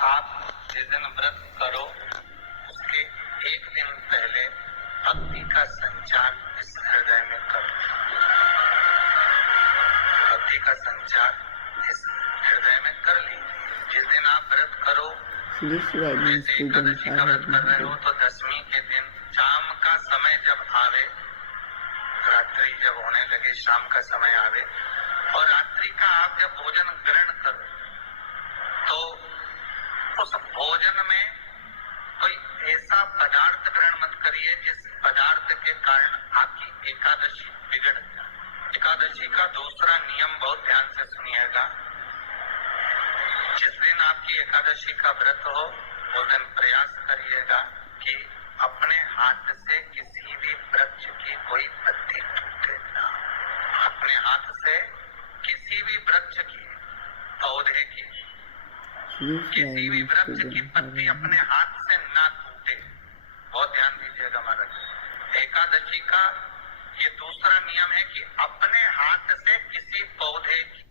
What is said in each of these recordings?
आप जिस दिन व्रत करो उसके एक दिन पहले भक्ति का संचार इस हृदय में करो। भक्ति का संचार इस हृदय में कर लीजिए। जिस दिन आप व्रत करो, जैसे एकादशी का व्रत कर रहे हो तो दशमी के दिन शाम का समय जब आवे, रात्रि जब होने लगे, शाम का समय आवे और रात्रि का आप जब भोजन ग्रहण करो तो उस भोजन में कोई ऐसा पदार्थ ग्रहण मत करिए जिस पदार्थ के कारण आपकी एकादशी बिगड़ जाए। एकादशी का दूसरा नियम बहुत ध्यान से सुनिएगा। जिस दिन आपकी एकादशी का व्रत हो उस दिन प्रयास करिएगा कि अपने हाथ से किसी भी वृक्ष की कोई पत्ती टूटे ना। अपने हाथ से किसी भी वृक्ष की, पौधे की, किसी भी वृक्ष की पत्ती अपने हाथ से ना टूटे। बहुत ध्यान दीजिएगा महाराज। एकादशी का ये दूसरा नियम है कि अपने हाथ से किसी पौधे की,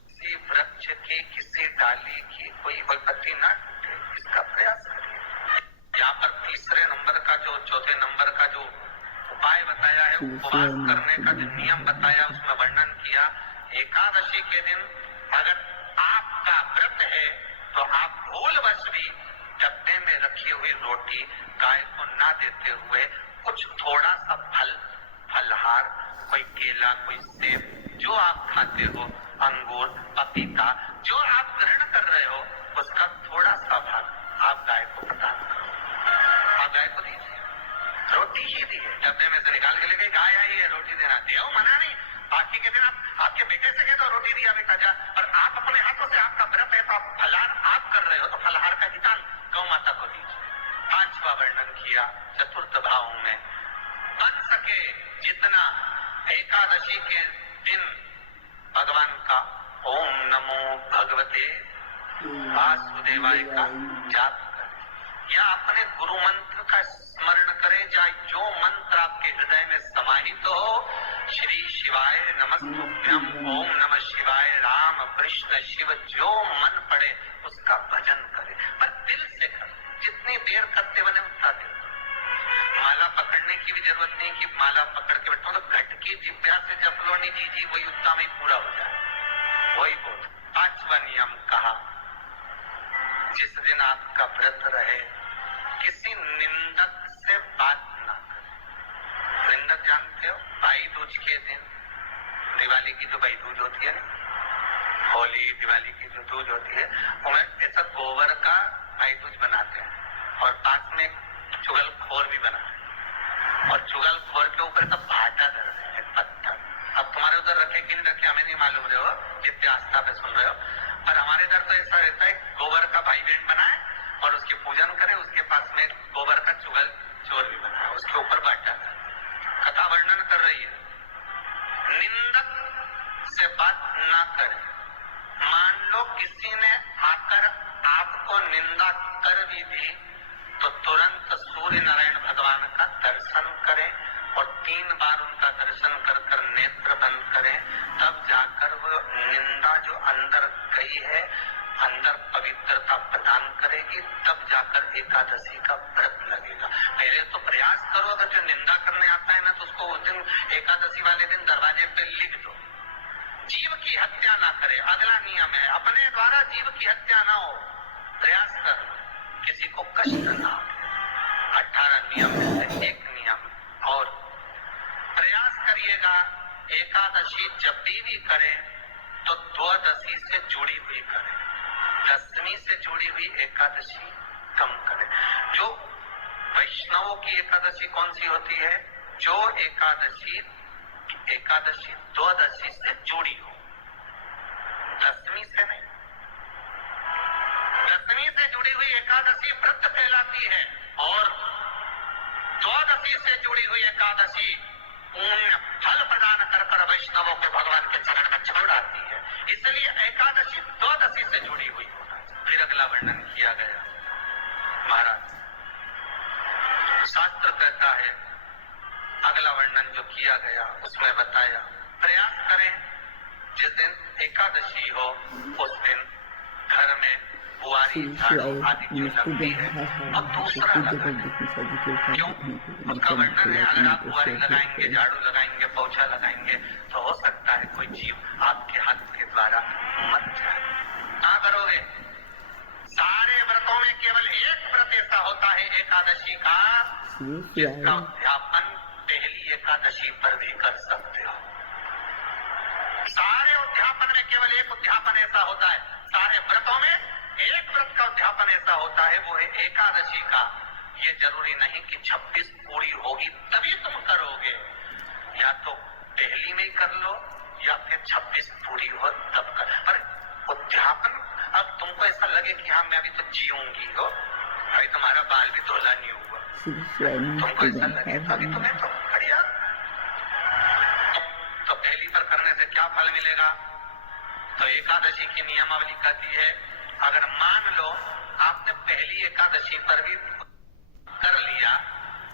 किसी वृक्ष की, किसी डाली की कोई पत्ती ना टूटे, इसका प्रयास करिए। यहाँ पर तीसरे नंबर का जो, चौथे नंबर का जो उपाय बताया है, उपवास करने का जो नियम बताया, उसमें वर्णन किया। एकादशी के दिन अगर आपका व्रत है तो आप भूलवश भी डब्बे में रखी हुई रोटी गाय को ना देते हुए कुछ थोड़ा सा फलहार, कोई केला, कोई सेब, जो आप खाते हो, अंगूर, पपीता, जो आप ग्रहण कर रहे हो, उसका थोड़ा सा भाग आप गाय को प्रदान करो। आप गाय को दीजिए। रोटी ही दी है, डब्बे में से निकाल के ले गई, गाय आई है, रोटी देना देव मना नहीं। बाकी के दिन आप आपके बेटे से कह दो रोटी दिया बेटा जा, और आप अपने हाथों से, आपका व्रत है तो आप फलहार आप कर रहे हो तो फलहार का हितान गौ माता को दीजिए। पांचवा वर्णन किया चतुर्थ भाव में, बन सके जितना एकादशी के दिन भगवान का ओम नमो भगवते वासुदेवाय का जाप करें या अपने गुरु मंत्र का स्मरण करें, चाहे जो मंत्र आपके हृदय में समाहित हो। श्री शिवाय नमस्तुभ्यम, ओम नमः शिवाय, राम कृष्ण शिव, जो मन पड़े उसका भजन करें, पर दिल से करें। जितनी देर करते बने उतना देर। माला पकड़ने की भी जरूरत नहीं कि माला पकड़ के बैठो, तो घट की जिब्या से जप लो, नहीं जी वही उतना में पूरा हो जाए। वही बोल। पांचवा नियम कहा, जिस दिन आपका व्रत रहे किसी निंदक से बात ना करें। निंदक जानते हो, भाई दूज के दिन, दिवाली की जो भाई दूज होती है ना, होली दिवाली की जो दूज होती है, उन्हें ऐसा गोबर का भाई दूज बनाते हैं और पास में चुगलखोर भी बना है और चुगलखोर के ऊपर तो भाटा धर रहे हैं, पत्थर। अब तुम्हारे उधर रखे कि नहीं रखे हमें नहीं मालूम रहे हो, जितने आस्था पे सुन रहे हो, पर हमारे इधर तो ऐसा रहता है, गोबर का भाई बहन बनाए और उसकी पूजन करे, उसके पास में गोबर का चुगल चोर भी बना है, उसके ऊपर बाटा। कथा वर्णन कर रही है, निंदक से बात ना करें। मान लो किसी ने आकर आपको निंदा कर भी दी तो तुरंत सूर्य नारायण भगवान का दर्शन करें और 3 बार उनका दर्शन कर कर नेत्र बंद करें, तब जाकर वो निंदा जो अंदर गई है, अंदर पवित्रता प्रदान करेगी, तब जाकर एकादशी का व्रत लगेगा। पहले तो प्रयास करो, अगर जो निंदा करने आता है ना तो उसको उस दिन एकादशी वाले दिन दरवाजे पे लिख दो, जीव की हत्या ना करे। अगला नियम है, अपने द्वारा जीव की हत्या ना हो, प्रयास कर, किसी को कष्ट ना हो। 18 नियम में से एक नियम और, प्रयास करिएगा एकादशी जब भी करें तो द्वादशी से जुड़ी हुई करें, दशमी से जुड़ी हुई एकादशी कम करें। जो वैष्णवों की एकादशी कौन सी होती है? जो एकादशी द्वादशी से जुड़ी हो, दशमी से नहीं। दशमी से जुड़ी हुई एकादशी व्रत कहलाती है और द्वादशी से जुड़ी हुई एकादशी पुण्य फल प्रदान कर कर वैष्णवों के भगवान के चरण में छोड़ आती है। इसलिए एकादशी द्वादशी से जुड़ी हुई होना। फिर अगला वर्णन किया गया, महाराज शास्त्र कहता है, अगला वर्णन जो किया गया उसमें बताया, प्रयास करें जिस दिन एकादशी हो उस दिन घर में बुआरी झाड़ू आदि जो लगती है, और दूसरा क्यों उसका वर्णन है। अगर आप बुआरी लगाएंगे, झाड़ू लगाएंगे, पोछा लगाएंगे, तो हो सकता है कोई जीव आपके हाथ के द्वारा मर जाए। क्या करोगे? सारे व्रतों में केवल एक व्रत ऐसा होता है एकादशी का, जिसका उद्यापन पहली एकादशी पर भी कर सकते हो। सारे उद्यापन में केवल एक उद्यापन ऐसा होता है, सारे व्रतों में एक व्रत का उद्यापन ऐसा होता है, वो है एकादशी का। ये जरूरी नहीं कि 26 पूरी होगी तभी तुम करोगे, या तो पहली में ही कर लो या फिर 26 पूरी हो तब कर। पर उद्यापन, अब तुमको ऐसा लगे कि हाँ मैं अभी तो जीऊंगी हो, अभी तुम्हारा बाल भी धोला नहीं हुआ, तुमको ऐसा लगे अभी तुम्हें तो बढ़िया, तो पहली पर करने से क्या फल मिलेगा? तो एकादशी की नियमावली कहती है, अगर मान लो आपने पहली एकादशी पर भी कर लिया,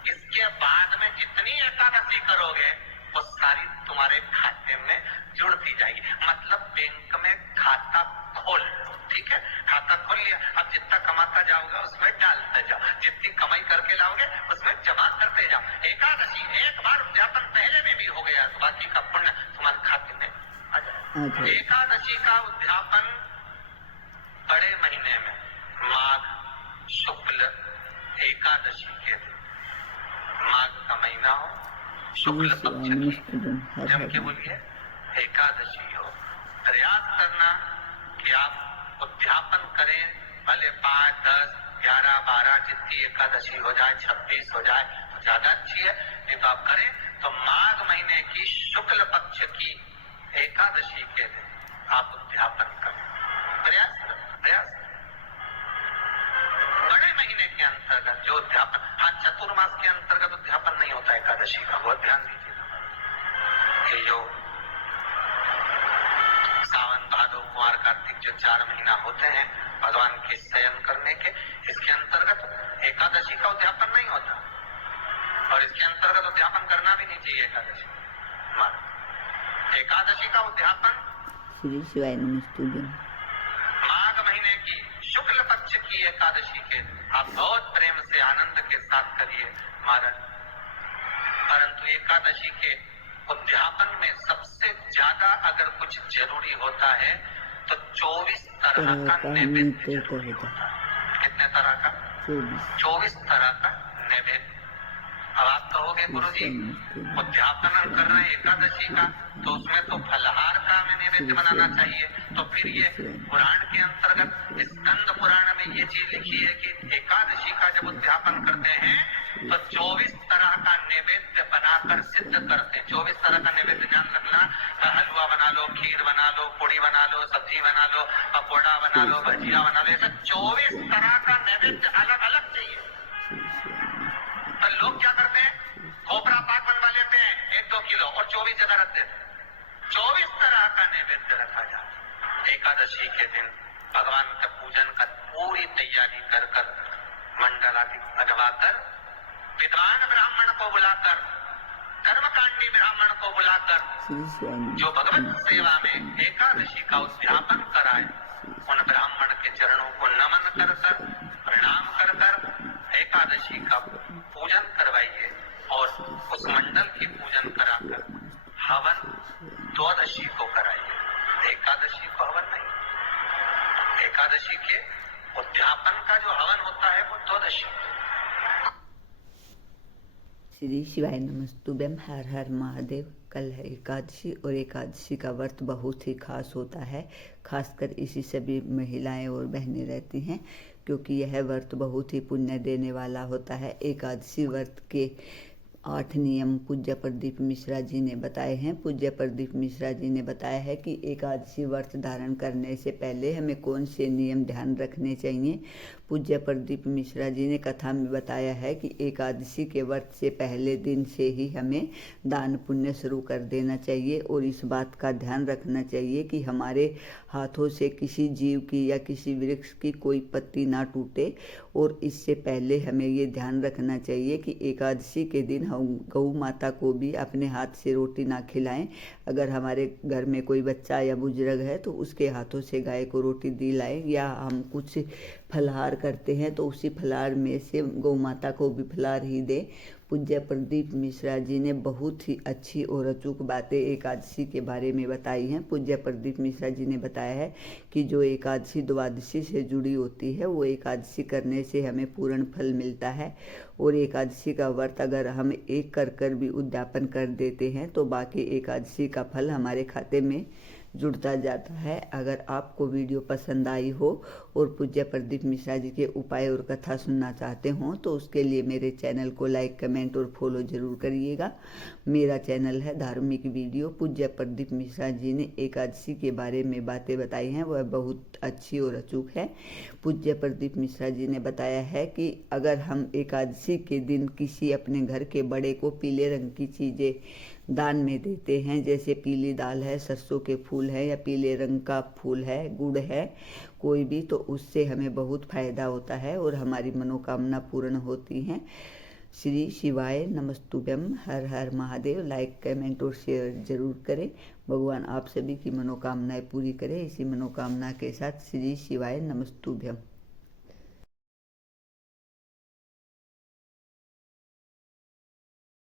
इसके बाद में जितनी एकादशी करोगे वो सारी तुम्हारे खाते में जुड़ती जाएगी। मतलब बैंक में खाता खोल लो, ठीक है, खाता खोल लिया, अब जितना कमाता जाओगे उसमें डालते जाओ, जितनी कमाई करके लाओगे उसमें जमा करते जाओ। एकादशी एक बार उद्यापन पहले में भी हो गया तो बाकी का पुण्य तुम्हारे खाते में आ जाए। एकादशी का उद्यापन बड़े महीने में माघ शुक्ल एकादशी के दिन, माघ का महीना हो, शुक्ल पक्ष की, जम के बोलिए एकादशी हो, प्रयास करना कि आप उद्यापन करें, भले 5, 10, 11, 12 जितनी एकादशी हो जाए, 26 हो जाए तो ज्यादा अच्छी है, नहीं तो आप करें तो माघ महीने की शुक्ल पक्ष की एकादशी के दिन आप उद्यापन करें, प्रयास करें, प्रयास। बड़े महीने के अंतर्गत जो उद्यापन, हाँ चतुर्मास के अंतर्गत उद्यापन नहीं होता एकादशी का, बहुत ध्यान दीजिएगा। ये जो सावन भादो कुमार कार्तिक जो 4 महीना होते हैं भगवान के शयन करने के, इसके अंतर्गत एकादशी का उद्यापन नहीं होता, और इसके अंतर्गत उद्यापन करना भी नहीं चाहिए एकादशी। एकादशी का उद्यापन माघ महीने की शुक्ल पक्ष की एकादशी के आप बहुत प्रेम से आनंद के साथ करिए महाराज। परंतु एकादशी के उद्यापन में सबसे ज्यादा अगर कुछ जरूरी होता है तो 24 तरह का नैवेद्य जरूरी होता है। कितने तरह का? 24 तरह का नैवेद्य। अब आप कहोगे गुरुजी उद्यापन कर रहे हैं एकादशी का, तो उसमें तो फलहार का हमें नैवेद्य बनाना चाहिए, तो फिर ये पुराण के अंतर्गत स्कंद पुराण में ये चीज लिखी है कि एकादशी का जब उद्यापन करते हैं तो 24 तरह का नैवेद्य बनाकर सिद्ध करते हैं। 24 तरह का नैवेद्य ध्यान रखना, हलवा बना लो, खीर बना लो, पूड़ी बना लो, सब्जी बना लो, पकौड़ा बना लो, भजिया बना लो, ऐसा 24 तरह का नैवेद्य अलग अलग चाहिए। तो लोग क्या करते हैं, खोपरा पाक बनवा लेते हैं 1-2 किलो और 24 जगह रख देते हैं। 24 तरह का नैवेद्य रखा जाता। एकादशी के दिन भगवान का पूजन का पूरी तैयारी कर कर मंडल आदि बनवाकर, विद्वान ब्राह्मण को बुलाकर, कर्मकांडी ब्राह्मण को बुलाकर जो भगवत सेवा में एकादशी का उद्यापन कराए, उन ब्राह्मण के चरणों को नमन कर कर, प्रणाम कर कर एकादशी का पूजन करवाइए, और उस मंडल की पूजन कराकर हवन द्वादशी को कराइए, एकादशी को हवन नहीं। एकादशी के उद्यापन का जो हवन होता है वो द्वादशी। श्री शिवाय नमस्तुभ्यम, हर हर महादेव। कल है एकादशी और एकादशी का व्रत बहुत ही खास होता है, खासकर इसी सभी महिलाएं और बहनें रहती हैं, क्योंकि यह व्रत बहुत ही पुण्य देने वाला होता है। एकादशी व्रत के 8 नियम पूज्य प्रदीप मिश्रा जी ने बताए हैं। पूज्य प्रदीप मिश्रा जी ने बताया है कि एकादशी व्रत धारण करने से पहले हमें कौन से नियम ध्यान रखने चाहिए। पूज्य प्रदीप मिश्रा जी ने कथा में बताया है कि एकादशी के व्रत से पहले दिन से ही हमें दान पुण्य शुरू कर देना चाहिए, और इस बात का ध्यान रखना चाहिए कि हमारे हाथों से किसी जीव की या किसी वृक्ष की कोई पत्ती ना टूटे। और इससे पहले हमें ये ध्यान रखना चाहिए कि एकादशी के दिन हम गौ माता को भी अपने हाथ से रोटी ना खिलाएं, अगर हमारे घर में कोई बच्चा या बुजुर्ग है तो उसके हाथों से गाय को रोटी दिलाएं, या हम कुछ फलाहार करते हैं तो उसी फलाहार में से गौ माता को भी फलाहार ही दें। पूज्य प्रदीप मिश्रा जी ने बहुत ही अच्छी और अचूक बातें एकादशी के बारे में बताई हैं। पूज्य प्रदीप मिश्रा जी ने बताया है कि जो एकादशी द्वादशी से जुड़ी होती है वो एकादशी करने से हमें पूर्ण फल मिलता है, और एकादशी का व्रत अगर हम एक कर भी उद्यापन कर देते हैं तो बाकी एकादशी का फल हमारे खाते में जुड़ता जाता है। अगर आपको वीडियो पसंद आई हो और पूज्य प्रदीप मिश्रा जी के उपाय और कथा सुनना चाहते हो तो उसके लिए मेरे चैनल को लाइक, कमेंट और फॉलो जरूर करिएगा। मेरा चैनल है धार्मिक वीडियो। पूज्य प्रदीप मिश्रा जी ने एकादशी के बारे में बातें बताई हैं, वह बहुत अच्छी और अचूक है। पूज्य प्रदीप मिश्रा जी ने बताया है कि अगर हम एकादशी के दिन किसी अपने घर के बड़े को पीले रंग की चीज़ें दान में देते हैं, जैसे पीली दाल है, सरसों के फूल है, या पीले रंग का फूल है, गुड़ है, कोई भी, तो उससे हमें बहुत फायदा होता है और हमारी मनोकामना पूर्ण होती हैं। श्री शिवाय नमस्तुभ्यम। हर हर महादेव। लाइक, कमेंट और शेयर जरूर करें। भगवान आप सभी की मनोकामनाएं पूरी करें। इसी मनोकामना के साथ श्री शिवाय नमस्तुभ्यम।